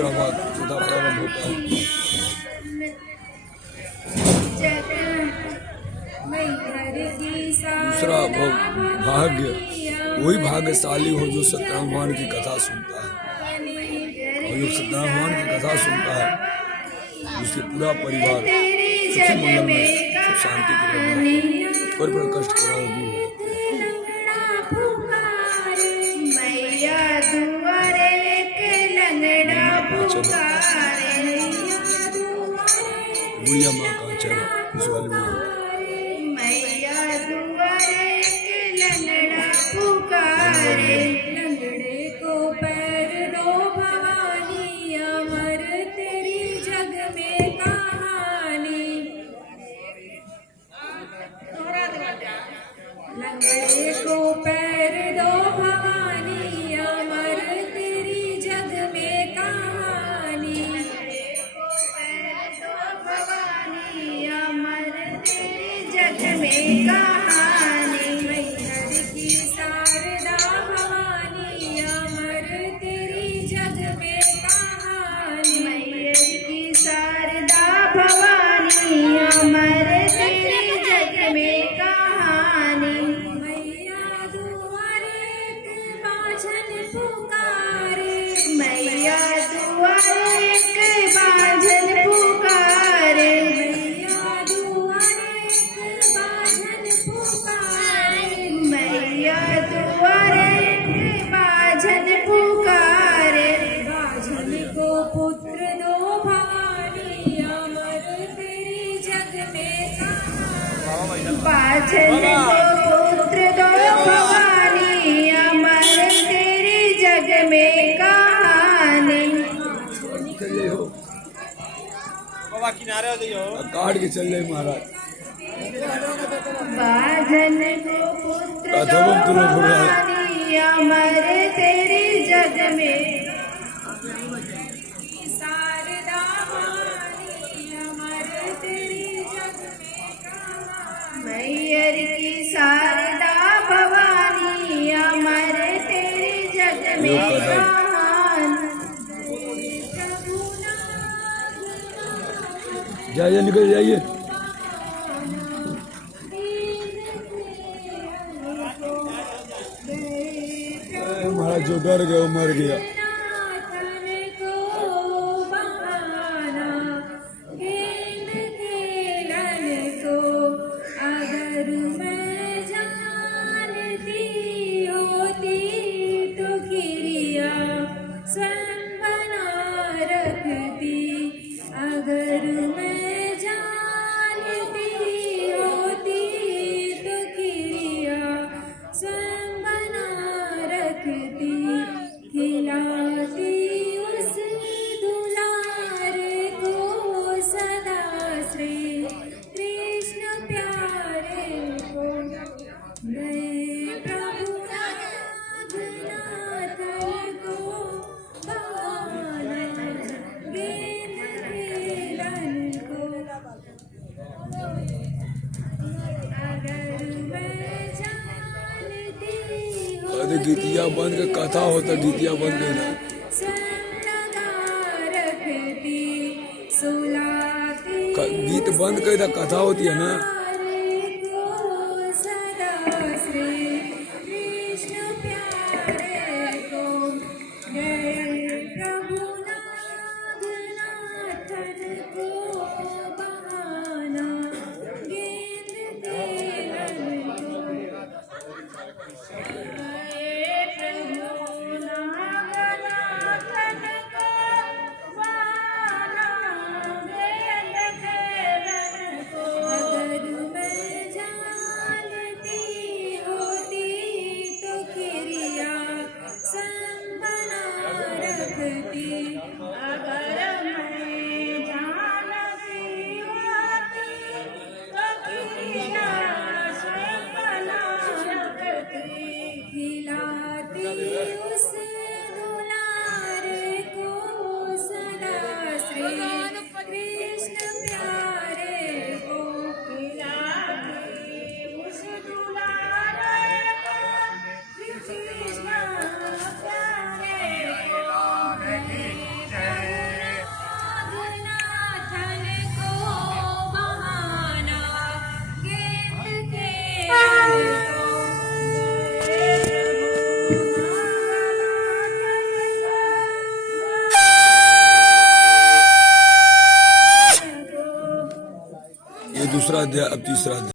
दूसरा भाग चौथा प्रारंभ होता है। दूसरा भाग्य वही भाग्यशाली हो जो सत्यनारायण भगवान की कथा सुनता है, और जो सत्यनारायण भगवान की कथा सुनता है उसके पूरा परिवार सुखी मंगलमय सुख शांति की कोई पर कष्ट का दूर बुढ़िया माँ का चलो इस वाली लंगड़े को पैर दो भवानी, अमर तेरी जग में कहानी। लंगड़े को पैर दो भवानी, अमर तेरी जग में कहानी। अमर तेरी जग में कहानी। मैहर की शारदा भवानी, अमर तेरी जग में कहानी। मैहर की शारदा भवानी, अमर तेरी जग में कहानी। मैया दुआरे एक बाझन पुकारे, मैया दुआरे एक बाझन पुकारे। मैया दुआरे एक बाझन पुकारे, मैया दुआरे एक बाझन पुकारे। बाझन को पुत्र दो भवानी, अमर तेरी जग में कहानी। बाझन को पुत्र दो भवानी, अमर तेरी जग में कहानी। बाबा किनारे हो जाइयो काट के चल रहे महाराज। बाझन को पुत्र दो भवानी, अमर तेरी जग में। शारदा भवानी, अमर तेरी जग में कहानी। मैहर की शारदा भवानी, अमर तेरी जग में कहानी। जाइए निकल जाइए। महाराज जो डर गया वो मर गया। अगर मैं जानती होती तो क्रिया स्वयं बना रखती। अगर मैं जानती होती तो क्रिया स्वयं बना रखती। खिलाती उस दुलार को सदा श्री कृष्ण प्यारे को। गए प्रभु नाथन को भगवान गेंद खेलन को। अगर मैं जानती अरे गीतिया बंद के कथा होता गीतिया बंद नहीं रखती। सुलाती गीत बंद कर कथा होती है ना। को सदा श्री कृष्ण प्यारे को। गए प्रभु नाथन को बहाना गेंद खेलन को। गए प्रभु नाथन को बहाना गेंद खेलन को। अगर मैं जानती होती तो क्रिया स्वयं बना रखती। अगर मैं जानती होती तो क्रिया स्वयं बना रखती। खिलाती उस दुलार को सदा श्री कृष्ण प्यारे को। खिलाती उस दुलार को कृष्ण प्यारे को। ये दूसरा अध्याय, अब तीसरा अध्याय।